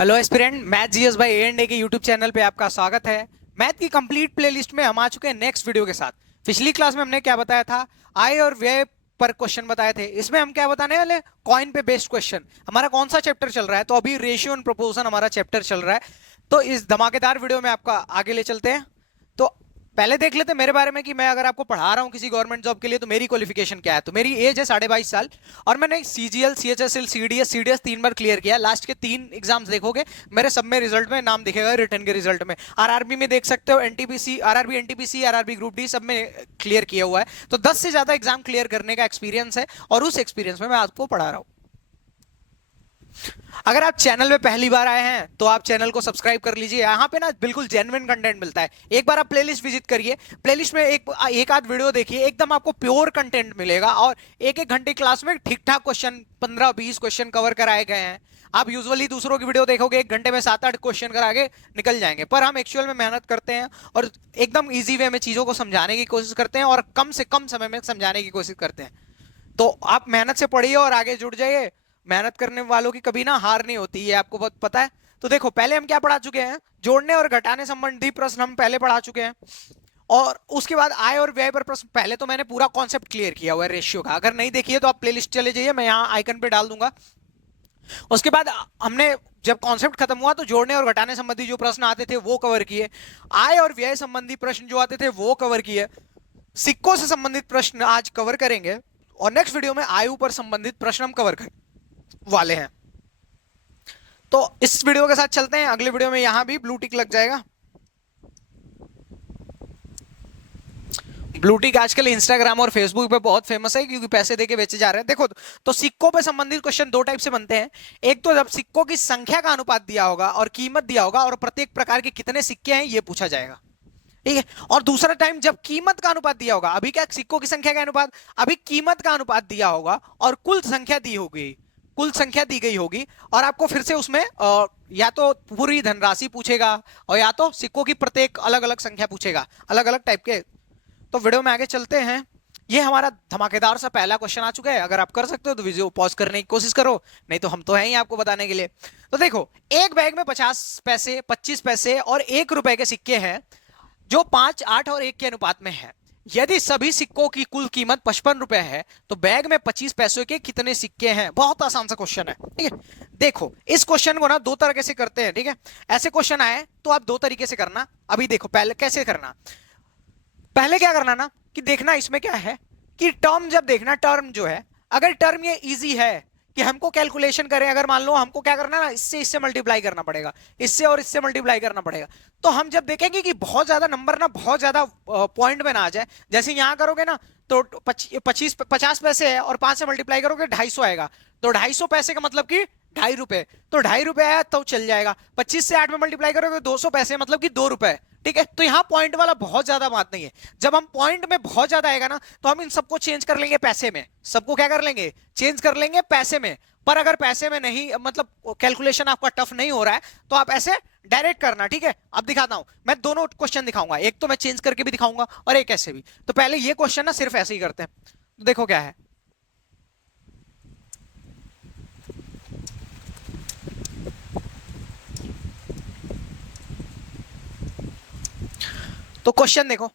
Hello aspirant, math GS by ए&ए के YouTube channel पे आपका स्वागत है। मैथ की कंप्लीट प्लेलिस्ट में हम आ चुके हैं नेक्स्ट वीडियो के साथ। पिछली क्लास में हमने क्या बताया था? आय और व्यय पर क्वेश्चन बताए थे। इसमें हम क्या बताने वाले? कॉइन पे बेस्ड क्वेश्चन। हमारा कौन सा चैप्टर चल रहा है? तो अभी रेशियो एंड प्रोपोर्शन हमारा चैप्टर चल रहा है। तो इस धमाकेदार वीडियो में आपका आगे ले चलते हैं। तो पहले देख लेते हैं मेरे बारे में कि मैं अगर आपको पढ़ा रहा हूं किसी गवर्नमेंट जॉब के लिए तो मेरी क्वालिफिकेशन क्या है। तो मेरी एज है 22.5 साल और मैंने सीजीएल, सीएचएसएल, सीडीएस 3 बार क्लियर किया। लास्ट के 3 एग्जाम्स देखोगे मेरे सब में रिजल्ट में नाम दिखेगा, रिटर्न के रिजल्ट में। आरआरबी में देख सकते हो, NTPC, RRB, NTPC, RRB group D सब में क्लियर किया हुआ है। तो 10 से ज्यादा एग्जाम क्लियर करने का एक्सपीरियंस है और उस एक्सपीरियंस में मैं आपको पढ़ा रहा हूं। अगर आप चैनल में पहली बार आए हैं तो आप चैनल को सब्सक्राइब कर लीजिए। यहाँ पे ना बिल्कुल जेन्युइन कंटेंट मिलता है। एक बार आप प्लेलिस्ट विजिट करिए, प्लेलिस्ट में एक आध वीडियो देखिए, एकदम आपको प्योर कंटेंट मिलेगा और एक एक घंटे क्लास में ठीक ठाक क्वेश्चन 15-20 क्वेश्चन कवर कराए गए हैं। आप यूजुअली दूसरों की वीडियो देखोगे 1 घंटे में 7-8 क्वेश्चन करा के निकल जाएंगे, पर हम एक्चुअल में मेहनत करते हैं और एकदम ईजी वे में चीजों को समझाने की कोशिश करते हैं और कम से कम समय में समझाने की कोशिश करते हैं। तो आप मेहनत से पढ़िए और आगे जुड़ जाइए। मेहनत करने वालों की कभी ना हार नहीं होती, ये आपको बहुत पता है। तो देखो, पहले हम क्या पढ़ा चुके हैं? जोड़ने और घटाने संबंधी प्रश्न हम पहले पढ़ा चुके हैं और उसके बाद आय और व्यय पर प्रश्न। पहले तो मैंने पूरा कॉन्सेप्ट क्लियर किया हुआ है रेशियो का। अगर नहीं देखिए तो आप प्लेलिस्ट चले जाइए, मैं यहाँ आइकन पे डाल दूंगा। उसके बाद हमने जब कॉन्सेप्ट खत्म हुआ तो जोड़ने और घटाने संबंधी जो प्रश्न आते थे वो कवर किए। आय और व्यय संबंधी प्रश्न जो आते थे वो कवर किए। सिक्कों से संबंधित प्रश्न आज कवर करेंगे और नेक्स्ट वीडियो में आयु पर संबंधित प्रश्न हम कवर करें वाले हैं। तो इस वीडियो के साथ चलते हैं। अगले वीडियो में यहां भी ब्लू टिक लग जाएगा। ब्लू टिक आजकल इंस्टाग्राम और फेसबुक पे बहुत फेमस है क्योंकि पैसे देके बेचे जा रहे हैं। देखो, तो सिक्कों पे संबंधित क्वेश्चन 2 टाइप से बनते हैं। एक तो जब सिक्कों की संख्या का अनुपात दिया होगा और कीमत दिया होगा और प्रत्येक प्रकार के कितने सिक्के हैं ये पूछा जाएगा, ठीक है। और दूसरा टाइम जब कीमत का अनुपात दिया होगा, अभी क्या सिक्कों की संख्या का अनुपात, अभी कीमत का अनुपात दिया होगा और कुल संख्या दी होगी, कुल संख्या दी गई होगी और आपको फिर से उसमें या तो पूरी धनराशि पूछेगा और या तो सिक्कों की प्रत्येक अलग अलग संख्या पूछेगा, अलग अलग टाइप के। तो वीडियो में आगे चलते हैं। ये हमारा धमाकेदार सा पहला क्वेश्चन आ चुका है। अगर आप कर सकते हो तो वीडियो पॉज करने की कोशिश करो, नहीं तो हम तो हैं ही आपको बताने के लिए। तो देखो, एक बैग में 50 पैसे, 25 पैसे और 1 रुपए के सिक्के हैं जो 5, 8 और 1 के अनुपात में है। यदि सभी सिक्कों की कुल कीमत 55 रुपए है तो बैग में 25 पैसों के कितने सिक्के हैं? बहुत आसान सा क्वेश्चन है, ठीक है। देखो, इस क्वेश्चन को ना 2 तरीके से करते हैं, ठीक है। ऐसे क्वेश्चन आए तो आप 2 तरीके से करना। अभी देखो, पहले कैसे करना। पहले क्या करना ना कि देखना इसमें क्या है कि टर्म, जब देखना टर्म जो है, अगर टर्म ये इजी है कि हमको कैलकुलेशन करें, अगर मान लो हमको क्या करना है ना, इससे मल्टीप्लाई करना पड़ेगा, इससे और इससे मल्टीप्लाई करना पड़ेगा। तो हम जब देखेंगे कि बहुत ज्यादा नंबर ना बहुत ज्यादा पॉइंट में ना आ जाए, जैसे यहां करोगे ना तो 50 पैसे है और 5 से मल्टीप्लाई करोगे 250 आएगा। तो 250 पैसे का मतलब कि 2.5 रुपए। तो 2.5 रुपए आया तो चल जाएगा। 25 से 8 में मल्टीप्लाई करोगे 200 पैसे मतलब कि 2 रुपए, ठीक है। तो यहां पॉइंट वाला बहुत ज्यादा बात नहीं है। जब हम पॉइंट में बहुत ज्यादा आएगा ना तो हम इन सबको चेंज कर लेंगे पैसे में। सबको क्या कर लेंगे? चेंज कर लेंगे पैसे में। पर अगर पैसे में नहीं, मतलब कैलकुलेशन आपका टफ नहीं हो रहा है तो आप ऐसे डायरेक्ट करना, ठीक है। अब दिखाता हूं, मैं दोनों क्वेश्चन दिखाऊंगा, एक तो मैं चेंज करके भी दिखाऊंगा और एक ऐसे भी। तो पहले ये क्वेश्चन ना सिर्फ ऐसे ही करते हैं। तो देखो क्या है। तो क्वेश्चन देखो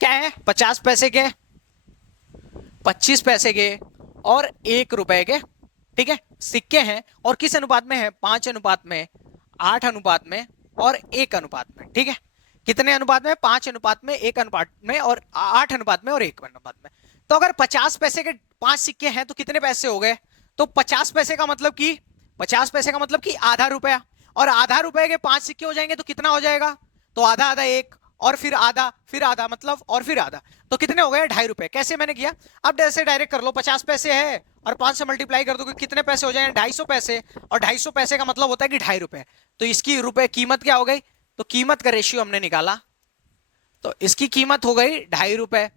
क्या है। 50 पैसे के, 25 पैसे के और 1 रुपए के, ठीक है, सिक्के हैं और किस अनुपात में है? 5 अनुपात में, 8 अनुपात में और 1 अनुपात में, ठीक है। कितने अनुपात में? 5 अनुपात में, 1 अनुपात में और 8 अनुपात में और 1 अनुपात में। तो अगर 50 पैसे के 5 सिक्के हैं तो कितने पैसे हो गए? तो 50 पैसे का मतलब कि, 50 पैसे का मतलब कि आधा रुपया, और आधा रुपए के 5 सिक्के हो जाएंगे तो कितना हो जाएगा? तो आधा आधा 1 और फिर आधा मतलब और फिर आधा। तो कितने हो गए? 2.5 रुपए। कैसे मैंने किया? अब ऐसे डायरेक्ट कर लो, 50 पैसे है और 5 से मल्टीप्लाई कर दो, कितने पैसे हो जाएंगे? 250 पैसे। और 250 पैसे का मतलब होता है कि 2.5 रुपए। तो इसकी रुपए कीमत क्या हो गई? तो कीमत का रेशियो हमने निकाला, तो इसकी कीमत हो गई 2.5 रुपए।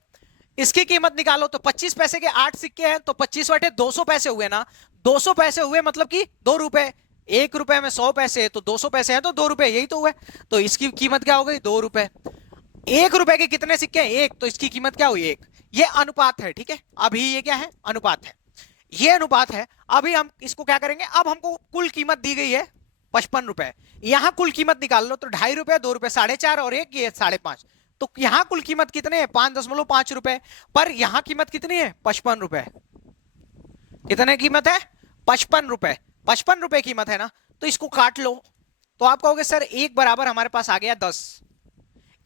इसकी कीमत निकालो तो 25 पैसे के 8 सिक्के हैं तो 25 बटे 200 पैसे हुए ना। 200 पैसे हुए मतलब कि 2 रुपए। 1 रुपए में 100 पैसे तो 200 पैसे हैं तो 2 रुपए, यही तो हुए। तो इसकी कीमत क्या हो गई? 2 रुपए। 1 रुपए के कितने सिक्के हैं? 1, तो इसकी कीमत क्या हुई? 1। ये अनुपात है, ठीक है। अभी ये क्या है? अनुपात है। ये अनुपात है। अभी हम इसको क्या करेंगे, अब हमको कुल कीमत दी गई है 55 रुपए। यहां कुल कीमत निकाल लो तो 2.5 रुपए, 2 रुपए, 4.5 और एक ये 5.5। तो यहां कुल कीमत कितने है, 5.5 रुपए। पर यहां कीमत कितनी है, 55 रुपए। कितने कीमत है, 55 रुपए। 55 रुपए कीमत है ना, तो इसको काट लो। तो आप कहोगे सर एक बराबर हमारे पास आ गया 10।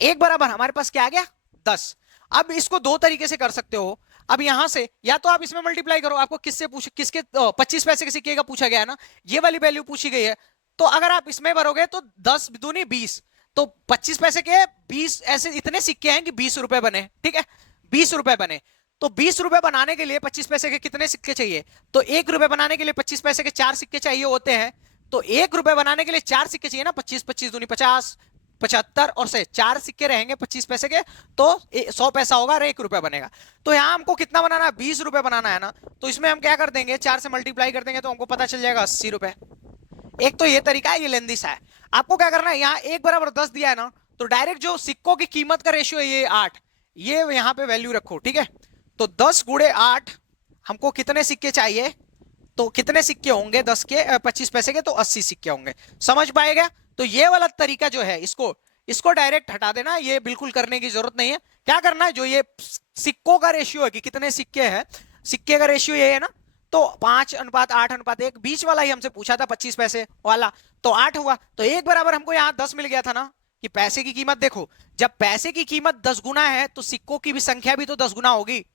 एक बराबर हमारे पास क्या आ गया, 10। अब इसको दो तरीके से कर सकते हो। अब यहां से या तो आप इसमें मल्टीप्लाई करो, आपको किससे पूछ, किसके 25 पैसे के सिक्के का पूछा गया है ना, ये वाली वैल्यू पूछी गई है। तो अगर आप इसमें भरोगे तो 10 दूनी 20, तो 25 पैसे के 20 ऐसे इतने सिक्के हैं कि 20 रुपए बने, ठीक है, 20 रुपए बने। तो 20 रुपए बनाने के लिए 25 पैसे के कितने सिक्के चाहिए, तो 1 रुपए बनाने के लिए 25 पैसे के 4 सिक्के चाहिए होते हैं। तो 1 रुपए बनाने के लिए 4 सिक्के चाहिए ना, 25 25 दूनी 50, 75 और से 4 सिक्के रहेंगे 25 पैसे के, तो 100 पैसा होगा और 1 रुपए बनेगा। तो यहां हमको कितना बनाना है, 20 रुपए बनाना है ना। तो इसमें हम क्या कर देंगे, 4 से मल्टीप्लाई कर देंगे तो हमको पता चल जाएगा 80 रुपए। एक तो ये तरीका है, ये लेंदी सा है। आपको क्या करना है, यहाँ 1 बराबर 10 दिया है ना, तो डायरेक्ट जो सिक्कों की कीमत का रेशियो है ये 8, ये यहां पे वैल्यू रखो, ठीक है। तो 10 गुणे 8, हमको कितने सिक्के चाहिए, तो कितने सिक्के होंगे 10 के 25 पैसे के, तो 80 सिक्के होंगे। समझ पाएगा। तो ये वाला तरीका जो है, इसको इसको डायरेक्ट हटा देना, ये बिल्कुल करने की जरूरत नहीं है। क्या करना है, जो ये सिक्कों का रेशियो है कि कितने सिक्के हैं, सिक्के का रेशियो ये है ना, तो 5:8:1, बीच वाला ही हमसे पूछा था 25 पैसे वाला, तो 8 हुआ। तो एक बराबर हमको यहाँ 10 मिल गया था ना, कि पैसे की कीमत देखो, जब पैसे की कीमत 10 गुना है तो सिक्कों की भी संख्या भी तो 10 गुना होगी।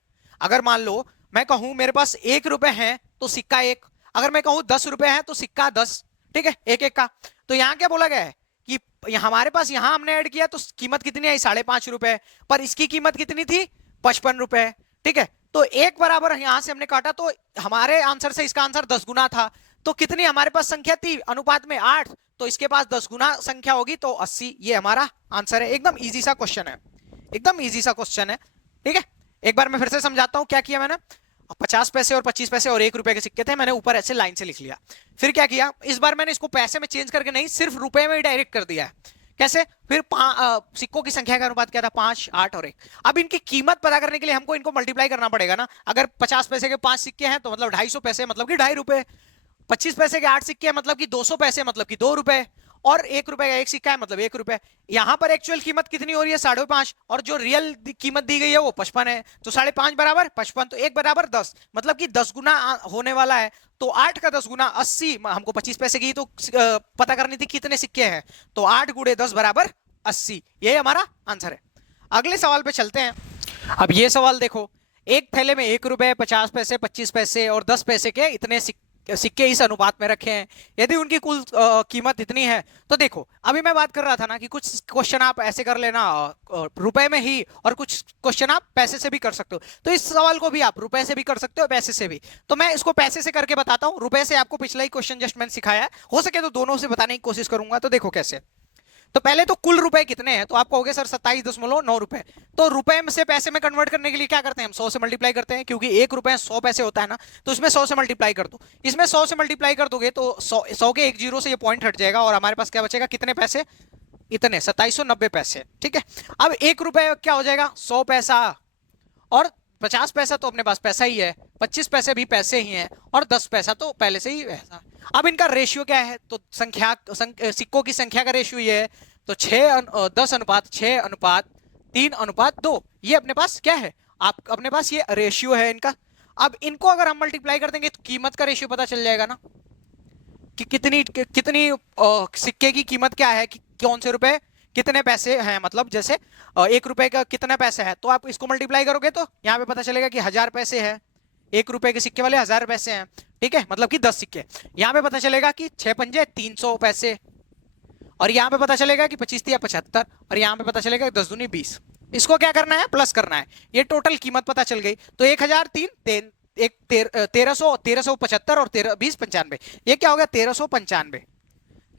अगर मान लो मैं कहूं मेरे पास 1 रुपए है तो सिक्का 1, अगर मैं कहूं 10 रुपए है तो सिक्का 10, ठीक है, एक एक का। तो यहां क्या बोला गया है कि हमारे पास यहां हमने ऐड किया तो कीमत कितनी आई, 5.5 रुपए, पर इसकी कीमत कितनी थी, 55 रुपए, ठीक है। तो एक बराबर यहां से हमने काटा तो हमारे आंसर से इसका आंसर 10 गुना था। तो कितनी हमारे पास संख्या थी अनुपात में, 8, तो इसके पास 10 गुना संख्या होगी तो 80, ये हमारा आंसर है। एकदम इजी सा क्वेश्चन है, एकदम इजी सा क्वेश्चन है, ठीक है। एक बार मैं फिर से समझाता हूं क्या किया मैंने। 50 पैसे और 25 पैसे और 1 रुपए के सिक्के थे, मैंने ऊपर ऐसे लाइन से लिख लिया। फिर क्या किया, इस बार मैंने इसको पैसे में चेंज करके नहीं, सिर्फ रुपए में ही डायरेक्ट कर दिया है। कैसे, फिर सिक्कों की संख्या का अनुपात क्या था, 5, 8 और 1। अब इनकी कीमत पता करने के लिए हमको इनको मल्टीप्लाई करना पड़ेगा ना। अगर 50 पैसे के 5 सिक्के हैं तो मतलब 250 पैसे, मतलब कि 2.5 रुपए। 25 पैसे के 8 सिक्के हैं मतलब कि 200 पैसे, मतलब कि 2 रुपए। और 1 रुपए का एक सिक्का है मतलब 1 रुपए। यहां पर एक्चुअल कीमत कितनी हो रही है, 5.5, और जो रियल कीमत दी गई है वो 55 है। तो 5.5 बराबर 55, तो 1 बराबर 10, मतलब कि 10 गुना होने वाला है। तो 8 का 10 गुना 80, हमको 25 पैसे की तो पता करनी थी कितने सिक्के हैं, तो 8 गुणे 10 बराबर 80, ये हमारा आंसर है। अगले सवाल पे चलते हैं। अब ये सवाल देखो, एक थैले में 1 रुपए, 50 पैसे, 25 पैसे और 10 पैसे के इतने सिक्के इस अनुपात में रखे हैं। यदि उनकी कुल कीमत इतनी है तो देखो, अभी मैं बात कर रहा था ना कि कुछ क्वेश्चन आप ऐसे कर लेना रुपए में ही, और कुछ क्वेश्चन आप पैसे से भी कर सकते हो। तो इस सवाल को भी आप रुपए से भी कर सकते हो, पैसे से भी। तो मैं इसको पैसे से करके बताता हूं, रुपए से आपको पिछला ही क्वेश्चन जस्ट मैंने सिखाया है, हो सके तो दोनों से बताने की कोशिश करूंगा। तो देखो कैसे। तो पहले तो कुल रुपए कितने हैं, तो आप कहोगे सर 27.9 रुपए। तो रुपए में से पैसे में कन्वर्ट करने के लिए क्या करते हैं, हम 100 से मल्टीप्लाई करते हैं, क्योंकि 1 रुपए 100 पैसे होता है ना। तो इसमें 100 से मल्टीप्लाई कर दो, इसमें 100 से मल्टीप्लाई कर दोगे तो 100 के एक जीरो से ये पॉइंट हट जाएगा, और हमारे पास क्या बचेगा, कितने पैसे, इतने 2790 पैसे, ठीक है। अब 1 रुपए क्या हो जाएगा, 100 पैसा, और 50 पैसा तो अपने पास पैसा ही है, 25 पैसे भी पैसे ही हैं, और 10 पैसा तो पहले से ही पैसा। अब इनका रेशियो क्या है, तो सिक्कों की संख्या का रेशियो ये है, तो 10:3:3:2, ये अपने पास क्या है, आप अपने पास ये रेशियो है इनका। अब इनको अगर हम मल्टीप्लाई कर देंगे तो कीमत का रेशियो पता चल जाएगा ना, कि कितनी कितनी सिक्के की कीमत क्या है, कि कौन से रुपए कितने पैसे हैं, मतलब जैसे 1 रुपए का कितना पैसे है, तो आप इसको मल्टीप्लाई करोगे तो यहाँ पे पता चलेगा कि 1000 पैसे है, 1 रुपए के सिक्के वाले 1000 पैसे हैं, ठीक है, मतलब कि 10 सिक्के। यहाँ पे पता चलेगा कि 6 पंजे 300 पैसे, और यहाँ पे पता चलेगा कि 25 या 75, और यहाँ पे पता चलेगा 10 दूनी 20। इसको क्या करना है, प्लस करना है, ये टोटल कीमत पता चल गई। तो 1003, 1375 और 2095, ये क्या होगा 1395।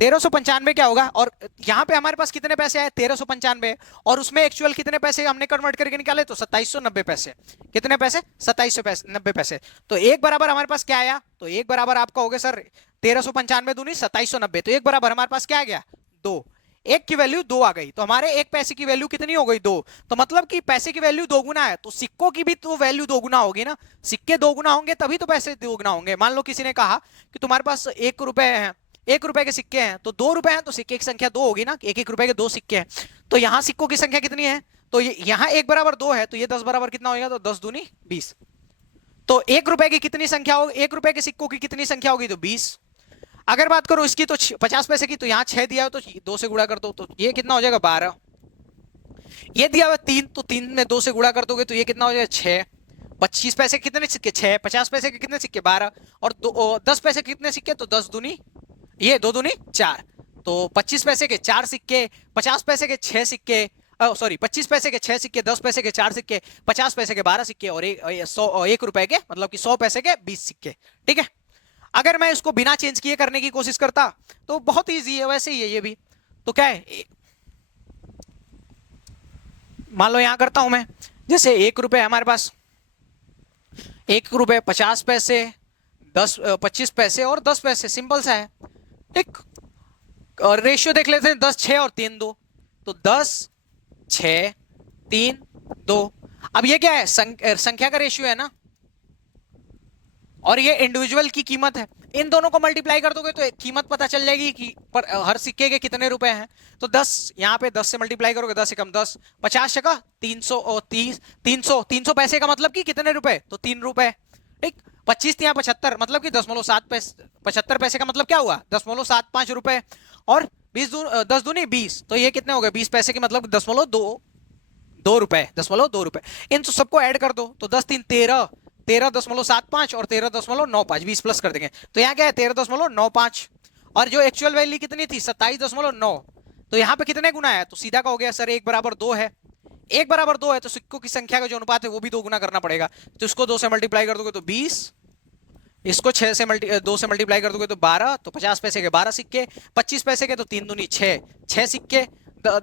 1395 क्या होगा, और यहाँ पे हमारे पास कितने पैसे आए 1395, और उसमें एक्चुअल कितने पैसे हमने कन्वर्ट करके निकाले, तो 2790 पैसे। कितने पैसे, 2790 पैसे। तो एक बराबर हमारे पास क्या आया, तो एक बराबर आपका हो गया सर 1395 दूनी 2790, तो एक बराबर हमारे पास क्या आ गया, 2। एक की वैल्यू 2 आ गई, तो हमारे एक पैसे की वैल्यू कितनी हो गई 2। तो मतलब कि पैसे की वैल्यू 2 गुना है, तो सिक्कों की भी तो वैल्यू 2 गुना होगी ना। सिक्के 2 गुना होंगे तभी तो पैसे 2 गुना होंगे। मान लो किसी ने कहा कि तुम्हारे पास 1 रुपए है, 1 रुपए के सिक्के हैं, तो 2 रुपए हैं, तो सिक्के की संख्या 2 होगी ना, 1 1 रुपए के 2 सिक्के हैं। तो यहाँ सिक्कों की संख्या कितनी है, तो यहाँ 1 बराबर 2 है, तो ये 10 बराबर कितना होगा, तो 10 दूनी 20। तो 1 रुपए की कितनी संख्या होगी, 1 रुपए के सिक्कों की कितनी संख्या होगी, तो 20। अगर बात करो इसकी तो 50 पैसे की, तो यहाँ 6 दिया हो तो 2 से गुणा कर दो, तो ये कितना हो जाएगा 12। ये दिया हुआ 3, तो 3 में 2 से गुणा कर दोगे तो ये कितना हो जाएगा 6। 25 पैसे कितने सिक्के 6, 50 पैसे के कितने सिक्के 12, और 10 पैसे के कितने सिक्के, तो 10 दूनी, ये 2 दूनी 4। तो 25 पैसे के 4 सिक्के, 50 पैसे के 6 सिक्के, सॉरी 25 पैसे के 6 सिक्के, 10 पैसे के 4 सिक्के, 50 पैसे के 12 सिक्के, और 1 रुपए के मतलब कि 100 पैसे के 20 सिक्के। ठीक है। अगर मैं इसको बिना चेंज किए करने की कोशिश करता तो बहुत ईजी है, वैसे ही है ये भी। तो क्या है, मान लो यहां करता हूं मैं, जैसे 1 रुपए हमारे पास, 1 रुपए 50 पैसे, 25 पैसे और 10 पैसे, सिंपल सा है। एक और रेशियो देख लेते हैं, 10 6 और 3 2, तो 10 6 3 2। अब ये क्या है, संख्या का रेशियो है ना, और ये इंडिविजुअल की कीमत है। इन दोनों को मल्टीप्लाई कर दोगे तो कीमत पता चल जाएगी कि पर हर सिक्के के कितने रुपए हैं। तो 10 यहाँ पे 10 से मल्टीप्लाई करोगे, 10 से कम 10, 50 का 300 और 30, 300 पैसे का मतलब कि कितने रुपए, तो 3 रुपए। ठीक, 25 यहाँ 75 मतलब कि 10.7 पैसे, 75 पैसे का मतलब क्या हुआ, 10.75 रुपए, और 10 दूनी 20, तो ये कितने हो गए 20 पैसे के मतलब 10.2 रुपए, 10.2 रुपए। इन सबको ऐड कर दो, तो 10 3 13, 13.75 और 13.95, 20 प्लस कर देंगे, तो यहाँ क्या है 13.95। और जो एक्चुअल वैल्यू कितनी थी 27.9, तो यहाँ पे कितने गुना है, तो सीधा का हो गया सर 1 बराबर 2 है। 1 बराबर 2 है तो सिक्कों की संख्या का जो अनुपात है वो भी 2 गुना करना पड़ेगा। तो इसको 2 से मल्टीप्लाई कर दोगे तो 20, इसको 2 से मल्टीप्लाई कर दोगे तो 12, तो 50 पैसे के 12 सिक्के, 25 पैसे के तो 3 दूनी 6, 6 सिक्के,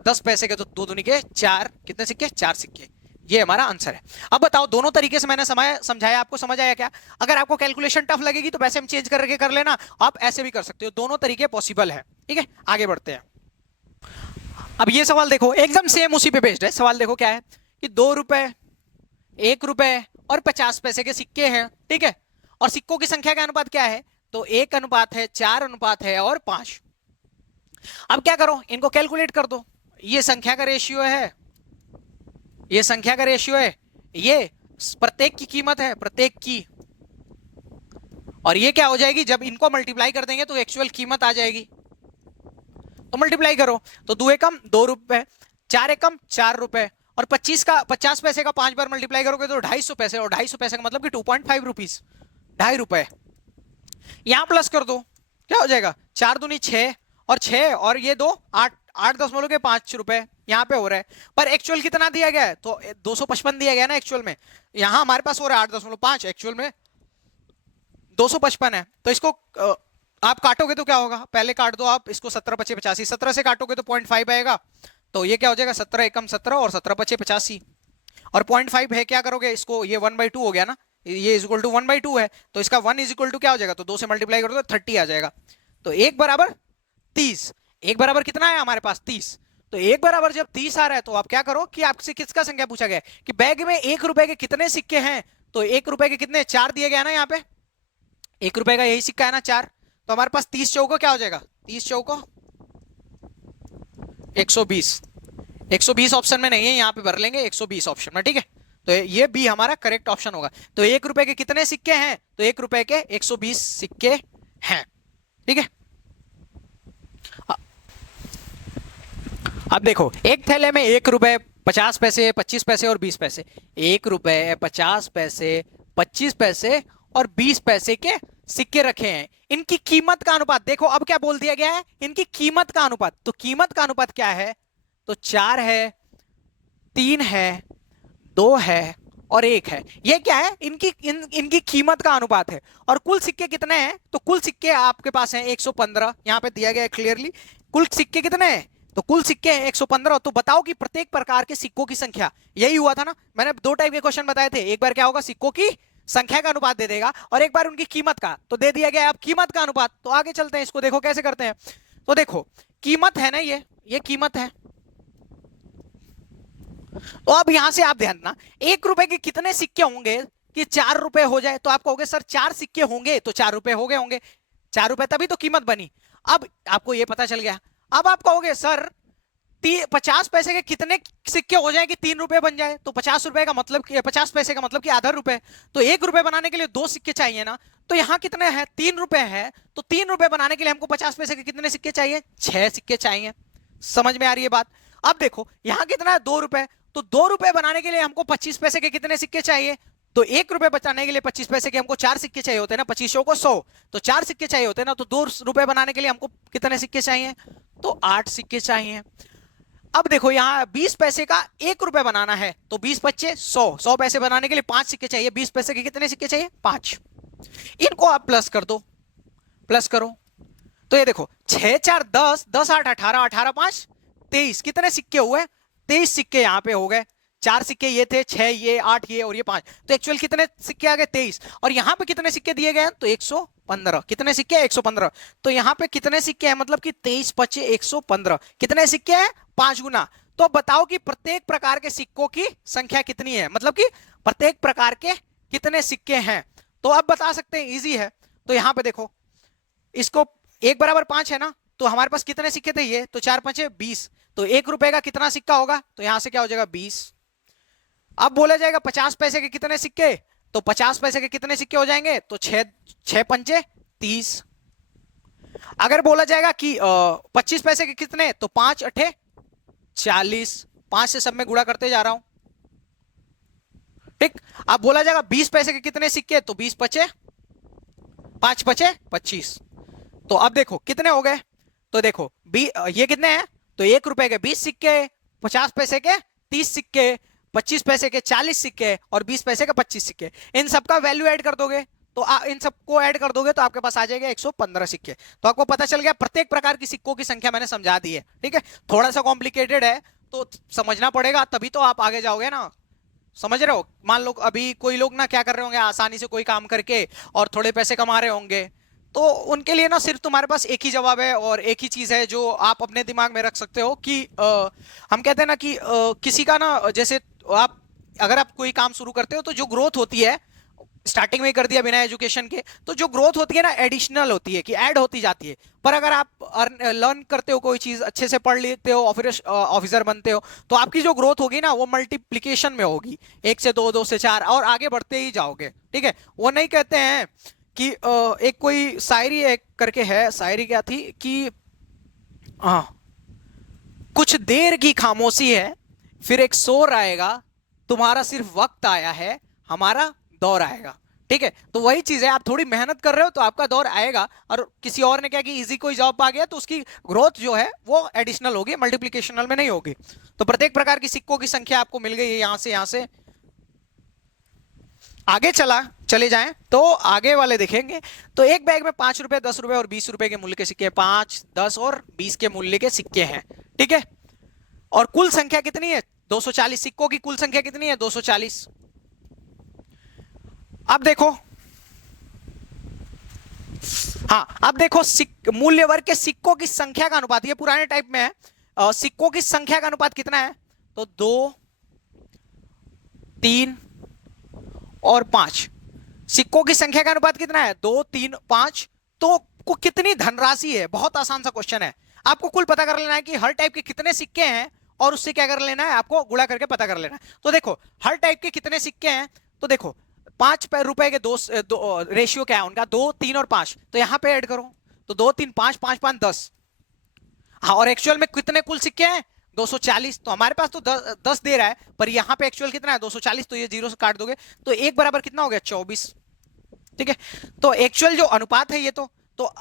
10 पैसे के तो 2 दूनी के 4, कितने सिक्के 4 सिक्के। ये हमारा आंसर है। अब बताओ दोनों तरीके से मैंने समझाया, आपको समझ आया क्या? अगर आपको कैलकुलेशन टफ लगेगी तो वैसे हम चेंज करके कर लेना, आप ऐसे भी कर सकते हो, दोनों तरीके पॉसिबल है। ठीक है, आगे बढ़ते हैं। अब ये सवाल देखो, एकदम सेम उसी पे बेस्ड है। सवाल देखो क्या है कि 2 रुपए, 1 रुपए और 50 पैसे के सिक्के हैं। ठीक है, और सिक्कों की संख्या का अनुपात क्या है, तो 1 अनुपात है, 4 अनुपात है और 5। अब क्या करो, इनको कैलकुलेट कर दो। ये संख्या का रेशियो है, ये संख्या का रेशियो है, ये प्रत्येक की कीमत है, प्रत्येक की, और ये क्या हो जाएगी, जब इनको मल्टीप्लाई कर देंगे तो एक्चुअल कीमत आ जाएगी। तो मल्टीप्लाई करो, तो 2 एकम 2 रुपए, 4 एकम 4 रुपए, और 50 पैसे का 5 बार मल्टीप्लाई करोगे तो 250 पैसे, और 250 पैसे का मतलब कि 2.5 रुपीज, 2.5 रुपए। यहां प्लस कर दो, क्या हो जाएगा 4 दूनी 6, और 6 और ये 2 8, 8.5 रुपए यहां पे हो रहा है। पर एक्चुअल कितना दिया गया है, तो 255 दिया गया ना एक्चुअल में, यहां हमारे पास हो रहा है 8.5, एक्चुअल में 255 है। तो इसको आप काटोगे तो क्या होगा, पहले काट दो आप इसको, 17 5 85, 17 से काटोगे तो 0.5 आएगा, तो ये क्या हो जाएगा 17 एकम 17 और 17 5 85, और 0.5 है, क्या करोगे इसको, ये 1/2 हो गया ना, ये इज इक्वल टू 1/2 है, तो इसका 1 इज इक्वल टू क्या हो जाएगा, तो 2 से मल्टीप्लाई करोगे तो 30 आ जाएगा। तो 1 बराबर 30, 1 बराबर कितना है हमारे पास 30। तो 1 बराबर जब 30 आ रहा है तो आप क्या करो कि आपसे किसका संख्या पूछा गया कि बैग में 1 रुपए के कितने सिक्के हैं, तो 1 रुपए के कितने 4 दिए गया ना, यहाँ पे 1 रुपए का यही सिक्का है ना 4, तो हमारे पास 30 चौको क्या हो जाएगा, 30 चौको 120, 120 ऑप्शन में नहीं है, यहाँ पे भर लेंगे 120 ऑप्शन में। ठीक है, तो ये बी हमारा करेक्ट ऑप्शन होगा। तो 1 रुपए के कितने सिक्के हैं, तो 1 रुपए के 120 सिक्के हैं। ठीक है, अब देखो एक थैले में 1 रुपए 50 पैसे 25 पैसे और 20 पैसे, 1 रुपए 50 पैसे 25 पैसे और 20 पैसे के सिक्के रखे हैं। इनकी कीमत का अनुपात देखो, अब क्या बोल दिया गया है, इनकी कीमत का अनुपात। तो कीमत का अनुपात क्या है, तो 4 है, 3 है, 2 है और 1 है। ये क्या है, इनकी कीमत का अनुपात है। और कुल सिक्के कितने हैं, तो कुल सिक्के आपके पास हैं 115, यहां पे दिया गया है क्लियरली। कुल सिक्के कितने हैं, तो कुल सिक्के हैं 115। तो बताओ कि प्रत्येक प्रकार के सिक्कों की संख्या, यही हुआ था ना, मैंने 2 टाइप के क्वेश्चन बताए थे। एक बार क्या होगा, सिक्कों की संख्या का अनुपात दे देगा, और एक बार उनकी कीमत का, तो दे दिया गया अब कीमत का अनुपात। तो आगे चलते हैं, इसको देखो कैसे करते हैं। तो देखो कीमत है ना, ये कीमत है। तो अब यहां से आप ध्यान देना, 1 रुपए के कितने सिक्के होंगे कि 4 रुपए हो जाए? तो आप कहोगे सर 4 सिक्के होंगे तो 4 रुपए हो गए होंगे, 4 रुपए तभी तो कीमत बनी। अब आपको ये पता चल गया। अब आप कहोगे सर 50 पैसे के कितने सिक्के हो जाए कि 3 रुपए बन जाए? तो 50 रुपए का मतलब 50 पैसे का मतलब कि आधा रुपए। तो 1 रुपए बनाने के लिए 2 सिक्के चाहिए ना। तो यहाँ कितने हैं? 3 रुपए है। तो 3 रुपए बनाने के लिए हमको 50 पैसे के कितने सिक्के चाहिए? 6 सिक्के चाहिए। समझ में आ रही है बात? अब देखो यहाँ कितना है? 2 रुपए। तो 2 रुपए बनाने के लिए हमको 25 पैसे के कितने सिक्के चाहिए? तो 1 रुपए बचाने के लिए 25 पैसे के हमको 4 सिक्के चाहिए होते हैं ना, 25 को 100, तो 4 सिक्के चाहिए होते हैं ना। तो 2 रुपए बनाने के लिए हमको कितने सिक्के चाहिए? तो 8 सिक्के चाहिए। अब देखो यहाँ 20 पैसे का 1 रुपए बनाना है, तो 20 बच्चे 100, 100 पैसे बनाने के लिए 5 सिक्के चाहिए। 20 पैसे के कितने सिक्के चाहिए? 5। इनको आप प्लस कर दो, प्लस करो। तो ये देखो 6 4 10, 10 8 18, 18 5 23, कितने सिक्के हुए? 23 सिक्के यहाँ पे हो गए। 4 सिक्के ये थे, 6 ये, 8 ये और ये 5, तो एक्चुअल कितने सिक्के आ गए? 23। और यहाँ पे कितने सिक्के दिए गए हैं? तो 115। कितने सिक्के? 115। तो यहाँ पे कितने सिक्के हैं? मतलब कि 23 बचे 115। कितने सिक्के हैं? 5 गुना। तो बताओ कि प्रत्येक प्रकार के सिक्कों की संख्या कितनी है, मतलब कि प्रत्येक प्रकार के कितने सिक्के हैं। तो अब बता सकते हैं, इजी है। तो यहाँ पे देखो, इसको 1 बराबर 5 है ना, तो हमारे पास कितने सिक्के थे? ये तो 4 5 20। तो 1 रुपए का कितना सिक्का होगा? तो यहां से क्या हो जाएगा? 20। अब बोला जाएगा 50 पैसे के कितने सिक्के? तो 50 पैसे के कितने सिक्के हो जाएंगे? तो 6 6 पंचे 30। अगर बोला जाएगा कि 25 पैसे के कितने? तो 5 अठे 40। 5 से सब में गुणा करते जा रहा हूं, ठीक। अब बोला जाएगा 20 पैसे के कितने सिक्के? तो 20 पचे 5 पचे 25। तो अब देखो कितने हो गए? तो देखो ये कितने हैं? तो 1 रुपए के 20 सिक्के, 50 पैसे के 30 सिक्के, 25 पैसे के 40 सिक्के और 20 पैसे के 25 सिक्के। इन सबका वैल्यू ऐड कर दोगे, तो इन सबको ऐड कर दोगे तो आपके पास आ जाएगा 115 सिक्के। तो आपको पता चल गया प्रत्येक प्रकार की सिक्कों की संख्या मैंने समझा दी है, ठीक है। थोड़ा सा कॉम्प्लिकेटेड है तो समझना पड़ेगा, तभी तो आप आगे जाओगे ना। समझ रहे हो? मान लो अभी कोई लोग ना क्या कर रहे होंगे, आसानी से कोई काम करके और थोड़े पैसे कमा रहे होंगे, तो उनके लिए ना सिर्फ तुम्हारे पास एक ही जवाब है और एक ही चीज है जो आप अपने दिमाग में रख सकते हो कि हम कहते हैं ना कि किसी का ना, जैसे आप अगर आप कोई काम शुरू करते हो तो जो ग्रोथ होती है, स्टार्टिंग में ही कर दिया बिना एजुकेशन के, तो जो ग्रोथ होती है ना एडिशनल होती है, कि ऐड होती जाती है। पर अगर आप लर्न करते हो कोई चीज, अच्छे से पढ़ लेते हो, ऑफिसर बनते हो, तो आपकी जो ग्रोथ होगी ना वो मल्टीप्लीकेशन में होगी। 1 से 2, 2 से 4 और आगे बढ़ते ही जाओगे, ठीक है। वो नहीं कहते हैं कि एक कोई शायरी एक करके है, शायरी क्या थी कि हाँ, कुछ देर की खामोशी है फिर एक शोर आएगा, तुम्हारा सिर्फ वक्त आया है, हमारा दौर आएगा। ठीक है, तो वही चीज है, आप थोड़ी मेहनत कर रहे हो तो आपका दौर आएगा। और किसी और ने क्या कि इजी कोई जॉब आ गया तो उसकी ग्रोथ जो है वो एडिशनल होगी, मल्टीप्लीकेशनल में नहीं होगी। तो प्रत्येक प्रकार की सिक्कों की संख्या आपको मिल गई है यहां से आगे चले जाएं तो आगे वाले देखेंगे। तो एक बैग में 5 रुपए, 10 रुपए और 20 रुपए के मूल्य के सिक्के, 5 10 और 20 के मूल्य के सिक्के हैं, ठीक है। और कुल संख्या कितनी है? 240। सिक्कों की कुल संख्या कितनी है? 240। अब देखो, हाँ अब देखो मूल्य वर्ग के सिक्कों की संख्या का अनुपात, ये पुराने टाइप में है। सिक्कों की संख्या का अनुपात कितना है? तो 2 3 और 5। सिक्कों की संख्या का अनुपात कितना है? 2 3 5। तो को कितनी धनराशि है? बहुत आसान सा क्वेश्चन है। आपको कुल पता कर लेना है कि हर टाइप के कितने सिक्के हैं और उससे क्या कर लेना है, आपको गुणा करके पता कर लेना है। तो देखो हर टाइप के कितने सिक्के हैं, तो देखो 5 रुपए के दो रेशियो क्या है उनका? 2 3 और 5। तो यहां पे ऐड करो, तो 2 3 5 5 5 10। हाँ, और एक्चुअल में कितने कुल सिक्के हैं? 240। तो हमारे पास तो 10 दे रहा है, पर यहाँ पे एक्चुअल कितना है? 240। तो ये 0 से काट दोगे तो 1 बराबर कितना हो गया? 24। ठीक है, तो एक्चुअल जो अनुपात है ये तो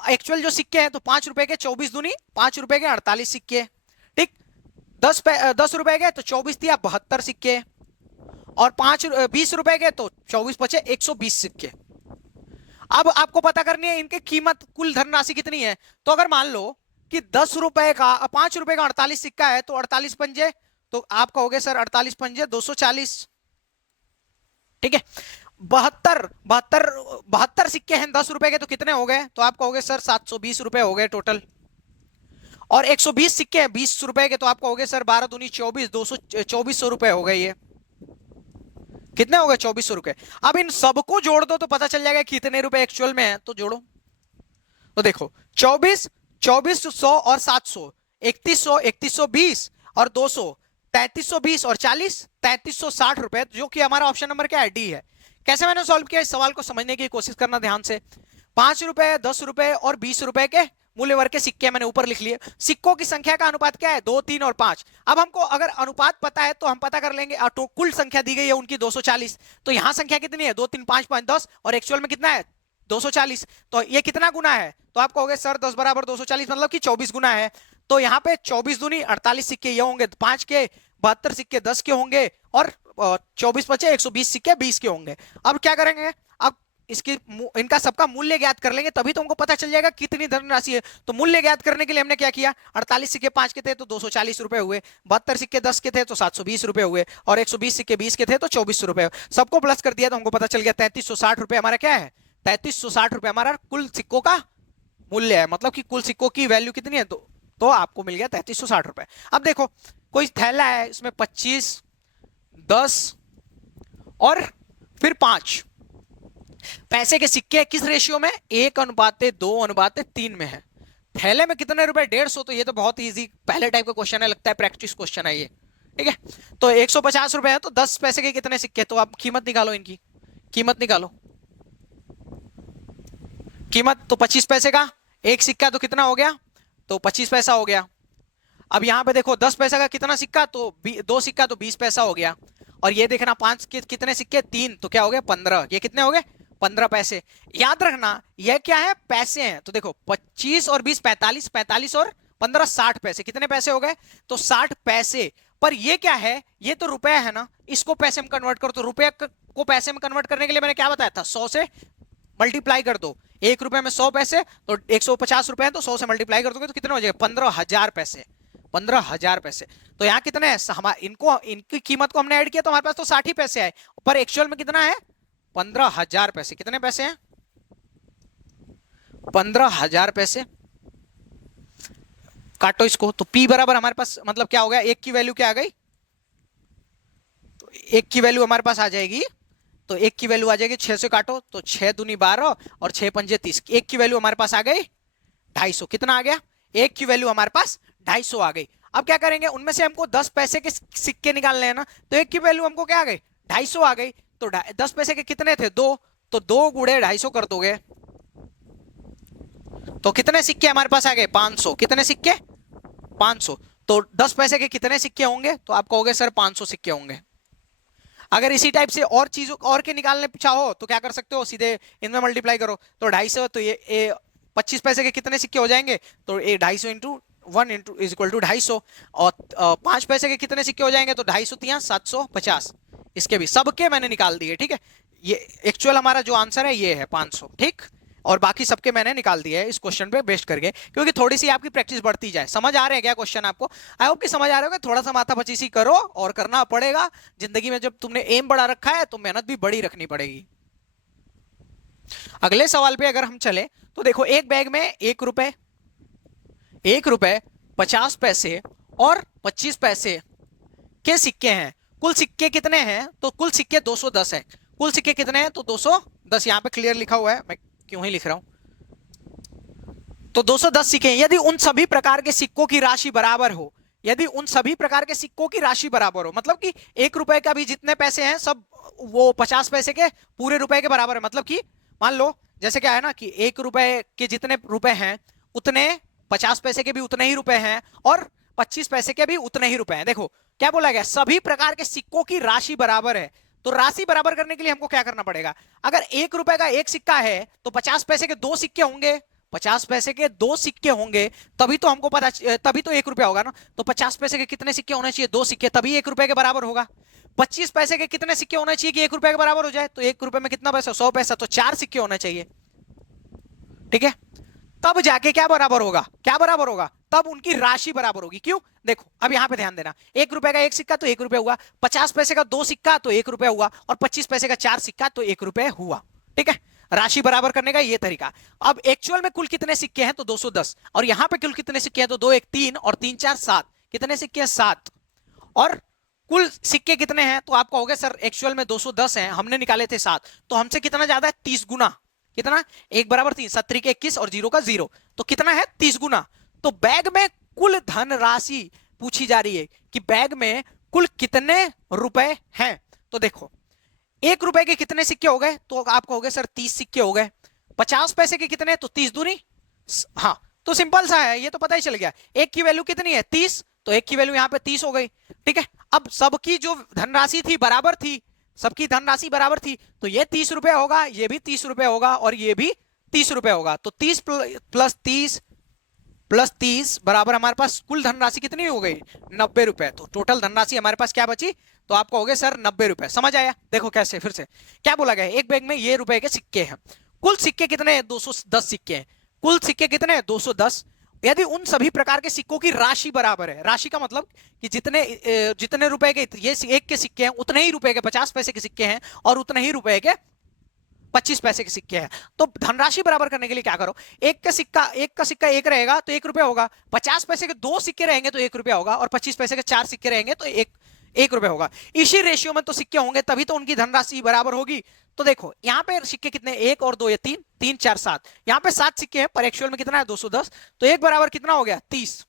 एक्चुअल जो सिक्के हैं तो 5 रुपए के 24 दूनी 5 रुपए के 48 सिक्के, ठीक। 10 रुपए के तो 24 दिया 72 सिक्के, और 20 रुपए के तो 24 बचे 120 सिक्के। अब आपको पता करनी है इनकी कीमत, कुल धनराशि कितनी है। तो अगर मान लो कि 10 रुपए का 5 रुपए का 48 सिक्का है, तो 48 पंजे, तो आप कहोगे सर 48 पंजे 240, ठीक है। 72 सिक्के हैं 10 रुपए के, तो कितने हो गए? तो आप कहोगे सर 720 रुपए हो गए टोटल। और 120 सिक्के हैं 20 रुपए के, तो आपको हो गए सर 12 दूनी 24, 200 2400 रुपए हो गए। ये कितने हो गए? 2400 रुपए। अब इन सबको जोड़ दो तो पता चल जाएगा कितने रुपए एक्चुअल में है, तो जोड़ो। तो देखो 24, 2400 और 700, 3100, 3120 और 200, 3320 और 40, 3360 रुपए, जो कि हमारा ऑप्शन नंबर क्या है? डी है। कैसे मैंने सॉल्व किया, इस सवाल को समझने की कोशिश करना ध्यान से। 5 रुपए, 10 रुपए और 20 रुपए के मूल्य वर्ग के सिक्के मैंने ऊपर लिख लिए। सिक्कों की संख्या का अनुपात क्या है? 2, 3 और 5। अब हमको अगर अनुपात पता है तो हम पता कर लेंगे, तो कुल संख्या दी गई है उनकी 240, तो यहां संख्या कितनी है? 2, 3, 5, 5, 10 और एक्चुअल में कितना है? 240। तो ये कितना गुना है? तो आपको हो गया सर 10 बराबर 240 मतलब कि 24 गुना है। तो यहाँ पे 24 दूनी 48 सिक्के ये होंगे, 5 के 72 सिक्के 10 के होंगे और 24 बचे 120 सिक्के 20 के होंगे। अब क्या करेंगे? अब इसकी इनका सबका मूल्य ज्ञात कर लेंगे, तभी तो हमको पता चल जाएगा कितनी धनराशि है। तो मूल्य ज्ञात करने के लिए हमने क्या किया? 48 सिक्के 5 के थे तो 240 रुपए हुए, 72 सिक्के 10 के थे तो 720 रुपए हुए, और 120 सिक्के 20 के थे तो 2400 रुपए। सबको प्लस कर दिया तो हमको पता चल गया 3360 रुपए हमारा क्या है? 3360 रुपए हमारा कुल सिक्कों का मूल्य है, मतलब कि कुल सिक्कों की वैल्यू कितनी है? तो आपको मिल गया 3360 रुपए। अब देखो कोई थैला है, इसमें 25, 10 और फिर 5 पैसे के सिक्के किस रेशियो में? 1:2:3 में है। थैले में कितने रुपए? 150। तो ये तो बहुत इजी पहले टाइप का क्वेश्चन है, लगता है प्रैक्टिस क्वेश्चन है ये, ठीक है। तो 150 रुपए है, तो 10 पैसे के कितने सिक्के? तो आप कीमत निकालो, इनकी कीमत निकालो। कीमत तो 25 पैसे का एक सिक्का, तो कितना हो गया? तो 25 पैसा हो गया। अब यहां पे देखो 10 पैसा का कितना सिक्का? तो 2 सिक्का तो 20 पैसा हो गया। और ये देखना 5 के कितने सिक्के? 3, तो क्या हो गया? 15। ये कितने हो गए? 15 पैसे। याद रखना ये क्या है? पैसे हैं। तो देखो 25 और 20 45, 45 और 15 60 पैसे। कितने पैसे हो गए? तो 60 पैसे। पर ये क्या है? ये तो रुपए है ना, इसको पैसे में कन्वर्ट करो। तो रुपए को पैसे में कन्वर्ट करने के लिए मैंने क्या बताया था? 100 से मल्टीप्लाई कर दो। 1 रुपए में 100 पैसे, तो 150 रुपए है, तो 100 से मल्टीप्लाई कर दोगे तो कितने हो जाएगा? 15,000 पैसे। 15,000 पैसे। तो यहाँ कितने हैं? हमारे इनको इनकी कीमत को हमने ऐड किया तो हमारे पास तो 60 ही पैसे आए, पर एक्चुअल में कितना है? 15,000 पैसे। कितने पैसे हैं? 15,000 पैसे। काटो इसको, तो P बराबर हमारे पास मतलब क्या हो गया? एक की वैल्यू क्या आ गई? तो एक की वैल्यू हमारे पास आ जाएगी, तो एक की वैल्यू आ जाएगी 6 से काटो तो 6 दूनी 12 और 6 पंजे 30। एक की वैल्यू हमारे पास आ गई 250। कितना आ गया? एक की वैल्यू हमारे पास 250 आ गई। अब क्या करेंगे? उनमें से हमको 10 पैसे के सिक्के निकालने हैं ना, तो एक की वैल्यू हमको क्या आ गई? 250 आ गई। तो 10 पैसे के कितने थे? 2, तो 2 गुणे 250 कर दोगे तो कितने सिक्के हमारे पास आ गए? 500। कितने सिक्के? 500। तो 10 पैसे के कितने सिक्के होंगे? तो आप कहोगे सर 500 सिक्के होंगे। अगर इसी टाइप से और चीजों और के निकालने चाहो तो क्या कर सकते हो? सीधे इनमें मल्टीप्लाई करो। तो 250, तो ये 25 पैसे के कितने सिक्के हो जाएंगे? तो ये 250 into 1 into is equal to 250। और 5 पैसे के कितने सिक्के हो जाएंगे? तो 250 तिया 750। इसके भी सबके मैंने निकाल दिए, ठीक है। ये एक्चुअल हमारा जो आंसर है ये है 500, ठीक। और बाकी सबके मैंने निकाल दिए है इस क्वेश्चन पे बेस्ड करके, क्योंकि थोड़ी सी आपकी प्रैक्टिस बढ़ती जाए। समझ आ रहे हैं क्या क्वेश्चन आपको? आई होप कि समझ आ रहे होगा। थोड़ा सा माथा पचीसी करो और करना पड़ेगा। जिंदगी में जब तुमने एम बड़ा रखा है तो मेहनत भी बड़ी रखनी पड़ेगी। अगले सवाल पे अगर हम चले तो देखो एक बैग में 1 रुपए 50 पैसे और 25 पैसे के सिक्के हैं। कुल सिक्के कितने हैं? तो कुल सिक्के 210 है। कुल सिक्के कितने हैं? तो 210। यहां पे क्लियर लिखा हुआ है, मैं क्यों ही लिख रहा हूं। तो 210 सिक्के हैं। यदि उन सभी प्रकार के सिक्कों की राशि बराबर हो, यदि उन सभी प्रकार के सिक्कों की राशि बराबर हो, मतलब कि 1 रुपए का भी जितने पैसे हैं सब वो 50 पैसे के पूरे रुपए के बराबर है। मतलब कि मान लो जैसे क्या है ना कि 1 रुपए के जितने रुपए हैं उतने 50 पैसे के भी उतने ही रुपए हैं और 25 पैसे के भी उतने ही रुपए हैं। देखो क्या बोला गया? सभी प्रकार के सिक्कों की राशि बराबर है। तो राशि बराबर करने के लिए हमको क्या करना पड़ेगा? अगर 1 रुपए का एक सिक्का है तो 50 पैसे के 2 सिक्के होंगे, 50 पैसे के 2 सिक्के होंगे, तभी तो हमको पता, तभी तो 1 रुपया होगा ना। तो 50 पैसे के कितने सिक्के होने चाहिए? 2 सिक्के, तभी 1 रुपए के बराबर होगा। 25 पैसे के कितने सिक्के होने चाहिए कि 1 रुपए के बराबर हो जाए? तो 1 रुपए में कितना पैसा? 100 पैसा, तो 4 सिक्के होने चाहिए, ठीक है। तब जाके क्या बराबर होगा? क्या बराबर होगा? तब उनकी राशि बराबर होगी। क्यों? देखो अब यहां पे ध्यान देना, 1 रुपए का एक सिक्का तो 1 रुपए हुआ, 50 पैसे का 2 सिक्का तो 1 रुपए हुआ, और 25 पैसे का 4 सिक्का तो 1 रुपए हुआ, ठीक है। राशि बराबर करने का ये तरीका। अब एक्चुअल में कुल कितने सिक्के हैं तो 210, और यहां पे कुल कितने सिक्के हैं तो 2 1 3 और 3 4 7, कितने सिक्के हैं 7, और कुल सिक्के कितने हैं तो आपको हो गया सर एक्चुअल में 210 हैं, हमने निकाले थे 7, तो हमसे कितना ज्यादा है 30 गुना, कितना 1 बराबर 3, 7 के 21 और 0 का 0, तो कितना है 30 गुना। तो बैग में कुल धन राशि पूछी जा रही है कि बैग में कुल कितने रुपए हैं। तो देखो 1 रुपए के कितने सिक्के हो गए तो आपको हो गए सर 30 सिक्के हो गए। 50 पैसे के कितने तो 30 दूनी, हाँ तो सिंपल सा है, ये तो पता ही चल गया। एक की वैल्यू कितनी है 30, तो एक की वैल्यू यहां पे 30 हो गई, ठीक है। अब सबकी जो धनराशि थी बराबर थी, सबकी धनराशि बराबर थी, तो ये 30 रुपए होगा, ये भी 30 रुपए होगा और ये भी 30 रुपए होगा। तो 30 प्लस 30 प्लस 30 बराबर हमारे पास कुल धनराशि कितनी हो गई 90 रुपए। तो टोटल धनराशि हमारे पास क्या बची तो आपको हो गए सर 90 रुपए। समझ आया? देखो कैसे, फिर से क्या बोला गया, एक बैग में ये रुपए के सिक्के हैं, कुल सिक्के कितने हैं 210 सिक्के हैं, कुल सिक्के कितने हैं 210। यदि उन सभी प्रकार के सिक्कों की राशि बराबर है, राशि का मतलब कि जितने रुपए के ये एक के सिक्के हैं उतने ही रुपए के 50 पैसे के सिक्के हैं और उतने ही रुपए के 25 पैसे के सिक्के हैं। तो धनराशि बराबर करने के लिए क्या करो, एक का सिक्का एक रहेगा तो 1 रुपया होगा, 50 पैसे के 2 सिक्के रहेंगे तो 1 रुपया होगा, और 25 पैसे के 4 सिक्के रहेंगे तो एक रुपया होगा। इसी रेशियो में तो सिक्के होंगे तभी तो उनकी धनराशि बराबर होगी। तो देखो यहाँ पे सिक्के कितने 1 और 2 ये 3 3 4 7, यहाँ पे 7 सिक्के हैं पर एक्चुअल में कितना है 210, तो 1 बराबर कितना हो गया 30।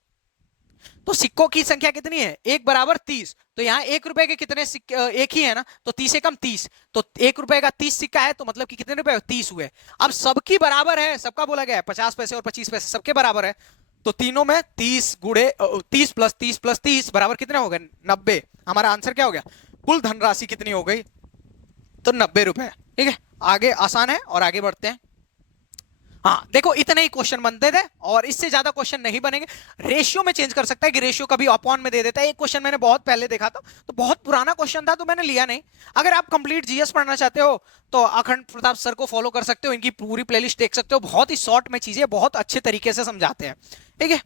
तो सिक्कों की संख्या कितनी है 1 बराबर 30, तो यहाँ 1 रुपए के कितने सिक्के एक ही है ना, तो 30 से कम 30, तो 1 रुपए का 30 सिक्का है तो मतलब कि कितने रुपए 30 हुए। अब सबकी बराबर है, सबका बोला गया है 50 पैसे और 25 पैसे सबके बराबर है, तो तीनों में 30 गुणे 30 प्लस 30 प्लस 30 बराबर कितने हो गए 90। हमारा आंसर क्या हो गया, कुल धनराशि कितनी हो गई तो 90 रुपए। ठीक है, आगे आसान है और आगे बढ़ते हैं। हाँ देखो इतने ही क्वेश्चन बनते थे और इससे ज्यादा क्वेश्चन नहीं बनेंगे। रेशियो में चेंज कर सकता है कि रेशियो कभी अपॉन में दे देता है। एक क्वेश्चन मैंने बहुत पहले देखा था, तो बहुत पुराना क्वेश्चन था तो मैंने लिया नहीं। अगर आप कंप्लीट जीएस पढ़ना चाहते हो तो अखंड प्रताप सर को फॉलो कर सकते हो, इनकी पूरी प्लेलिस्ट देख सकते हो, बहुत ही शॉर्ट में चीजें बहुत अच्छे तरीके से समझाते हैं। ठीक है,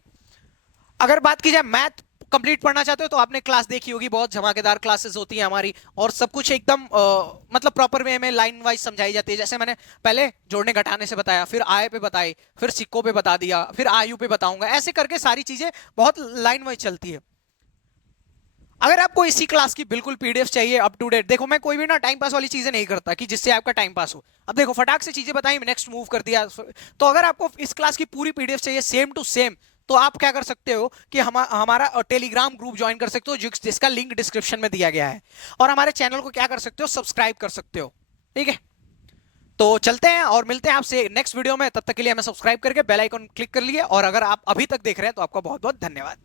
अगर बात की जाए मैथ कंप्लीट पढ़ना चाहते हो तो आपने क्लास देखी होगी, बहुत धमाकेदार क्लासेस होती है हमारी और सब कुछ एकदम मतलब प्रॉपर वे में लाइन वाइज समझाई जाती है। जैसे मैंने पहले जोड़ने घटाने से बताया, फिर आय पे बताई, फिर सिक्कों पे बता दिया, फिर आयु पे बताऊंगा, ऐसे करके सारी चीजें बहुत लाइन वाइज चलती है। अगर आपको इसी क्लास की बिल्कुल पीडीएफ चाहिए अप टू डेट, देखो मैं कोई भी ना टाइम पास वाली चीजें नहीं करता कि जिससे आपका टाइम पास हो। अब देखो फटाक से चीजें बताई, नेक्स्ट मूव कर दिया। तो अगर आपको इस क्लास की पूरी पीडीएफ चाहिए सेम टू सेम, तो आप क्या कर सकते हो कि हमारा टेलीग्राम ग्रुप ज्वाइन कर सकते हो जिसका लिंक डिस्क्रिप्शन में दिया गया है, और हमारे चैनल को क्या कर सकते हो सब्सक्राइब कर सकते हो। ठीक है, तो चलते हैं और मिलते हैं आपसे नेक्स्ट वीडियो में। तब तक के लिए हमें सब्सक्राइब करके बेल आइकन क्लिक कर लिए, और अगर आप अभी तक देख रहे हैं तो आपका बहुत बहुत धन्यवाद।